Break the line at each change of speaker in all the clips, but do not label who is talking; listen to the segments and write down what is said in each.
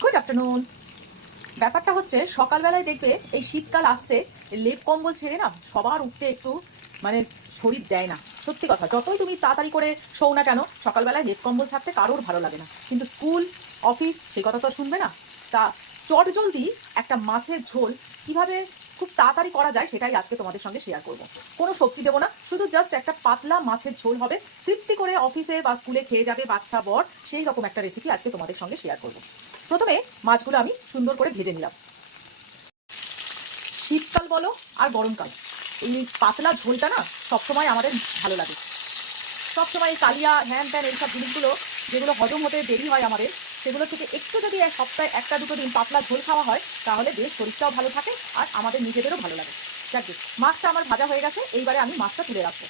Good afternoon ব্যাপারটা হচ্ছে, সকালবেলায় দেখবে এই শীতকাল আসছে, লেপ কম্বল ছেড়ে না সবার উঠতে একটু মানে শরীর দেয় না। সত্যি কথা, যতই তুমি তাড়াতাড়ি করে শোও না কেন, সকালবেলায় লেপ কম্বল ছাড়তে কারোর ভালো লাগে না। কিন্তু স্কুল, অফিস সেই কথা তো শুনবে না। তা চট জলদি একটা মাছের ঝোল কীভাবে খুব তাড়াতাড়ি করা যায় সেটাই আজকে তোমাদের সঙ্গে শেয়ার করব। কোনো সবজি দেবো না, শুধু জাস্ট একটা পাতলা মাছের ঝোল হবে। তৃপ্তি করে অফিসে বা স্কুলে খেয়ে যাবে বাচ্চা, বর, সেই রকম একটা রেসিপি আজকে তোমাদের সঙ্গে শেয়ার করব। প্রথমে মাছগুলো আমি সুন্দর করে ভেজে নিলাম। শীতকাল বলো আর গরমকাল। এই পাতলা ঝোলটা না সবসময় আমাদের ভালো লাগে। সবসময় কালিয়া, হ্যান ত্যান এইসব জিনিসগুলো যেগুলো হজম হতে দেরি হয় আমাদের সেগুলো থেকে একটু যদি এক সপ্তাহে একটা দুটো দিন পাতলা ঝোল খাওয়া হয়, তাহলে বেশ শরীরটাও ভালো থাকে আর আমাদের নিজেদেরও ভালো লাগে। যাকে মাছটা আমার ভাজা হয়ে গেছে, এইবারে আমি মাছটা তুলে রাখব।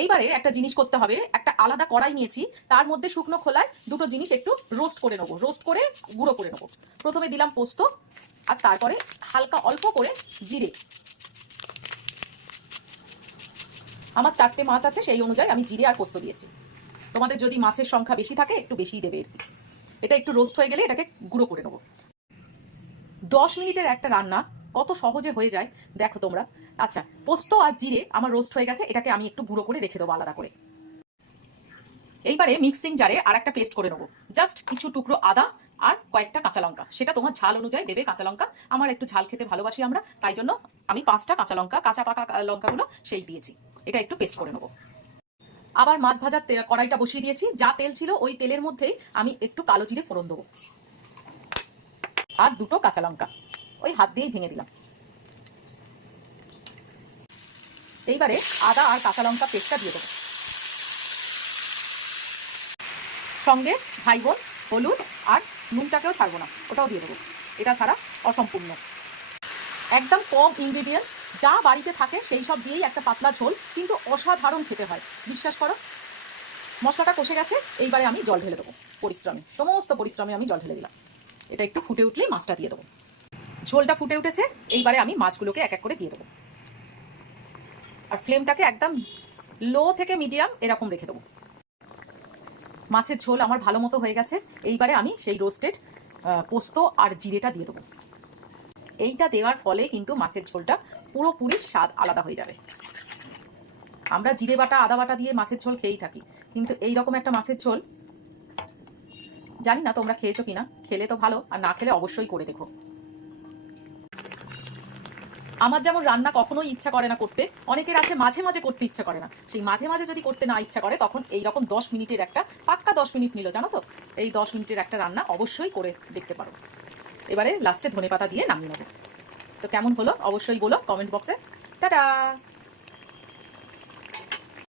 এইবারে একটা জিনিস করতে হবে, একটা আলাদা কড়াই নিয়েছি, তার মধ্যে শুকনো খোলায় দুটো জিনিস একটু রোস্ট করে নেব রোস্ট করে গুঁড়ো করে নেব। প্রথমে দিলাম পোস্ত, আর তারপরে হালকা অল্প করে জিরে। আমার চারটে মাছ আছে, সেই অনুযায়ী আমি জিরে আর পোস্ত দিয়েছি। তোমাদের যদি মাছের সংখ্যা বেশি থাকে, একটু বেশিই দেবে এটা একটু রোস্ট হয়ে গেলে এটাকে গুঁড়ো করে নেব। দশ মিনিটের একটা রান্না, কত সহজে হয়ে যায়, দেখো তোমরা। আচ্ছা পোস্ত আর জিরে আমার রোস্ট হয়ে গেছে, এটাকে আমি একটু গুঁড়ো করে রেখে দেবো আলাদা করে। এইবারে মিক্সিং জারে আর একটা পেস্ট করে নেব। জাস্ট কিছু টুকরো আদা আর কয়েকটা কাঁচা লঙ্কা। সেটা তোমার ঝাল অনুযায়ী দেবে কাঁচা লঙ্কা। আমার একটু ঝাল খেতে ভালোবাসি আমরা, তাই জন্য আমি পাঁচটা কাঁচা লঙ্কা, কাঁচা পাকা লঙ্কাগুলো সেই দিয়েছি। এটা একটু পেস্ট করে নেব। আবার মাছ ভাজার কড়াইটা বসিয়ে দিয়েছি। যা তেল ছিল, ওই তেলের মধ্যেই আমি একটু কালো জিরে ফোড়ন দেবো। আর দুটো কাঁচা লঙ্কা। ওই হাত দিয়েই ভেঙে দিলাম। এইবারে আদা আর কাঁচা লঙ্কা পেস্টটা দিয়ে দেবো। সঙ্গে ভাই বোন, হলুদ আর নুনটাকেও ছাড়বো না, ওটাও দিয়ে দেবো। এটা ছাড়া অসম্পূর্ণ। একদম কম ইনগ্রিডিয়েন্টস যা বাড়িতে থাকে, সেই সব দিয়েই একটা পাতলা ঝোল, কিন্তু অসাধারণ খেতে হয়। বিশ্বাস করো? মশলাটা কষে গেছে, এইবারে আমি জল ঢেলে দেবো, পরিশ্রমে। সমস্ত পরিশ্রমে আমি জল ঢেলে দিলাম। এটা একটু ফুটে উঠলেই মাছটা দিয়ে দেবো। ঝোলটা ফুটে উঠেছে, এইবারে আমি মাছগুলোকে এক এক করে দিয়ে দেবো। আর ফ্লেমটাকে একদম লো থেকে মিডিয়াম এরকম রেখে দেবো। মাছের ঝোল আমার ভালো মতো হয়ে গেছে, এইবারে আমি সেই রোস্টেড পোস্ত আর জিরেটা দিয়ে দেবো। এইটা দেওয়ার ফলে কিন্তু মাছের ঝোলটা পুরোপুরি স্বাদ আলাদা হয়ে যাবে। আমরা জিরে বাটা, আদা বাটা দিয়ে মাছের ঝোল খেয়েই থাকি। কিন্তু এই রকম একটা মাছের ঝোল, জানি না তোমরা খেয়েছো কিনা, খেলে তো ভালো, আর না খেলে অবশ্যই করে দেখো। আমার যেমন রান্না কখনোই ইচ্ছা করে না করতে, অনেকের আছে মাঝে মাঝে করতে ইচ্ছা করে না। সেই মাঝে মাঝে যদি করতে না ইচ্ছা করে, তখন এই রকম দশ মিনিটের একটা, পাক্কা দশ মিনিট নিল, জানো তো? এই দশ মিনিটের একটা রান্না অবশ্যই করে দেখতে পারো। এবারে লাস্টে ধনে পাতা দিয়ে নামিয়ে নেব। তো কেমন হলো? অবশ্যই বলো কমেন্ট বক্সে টাটা!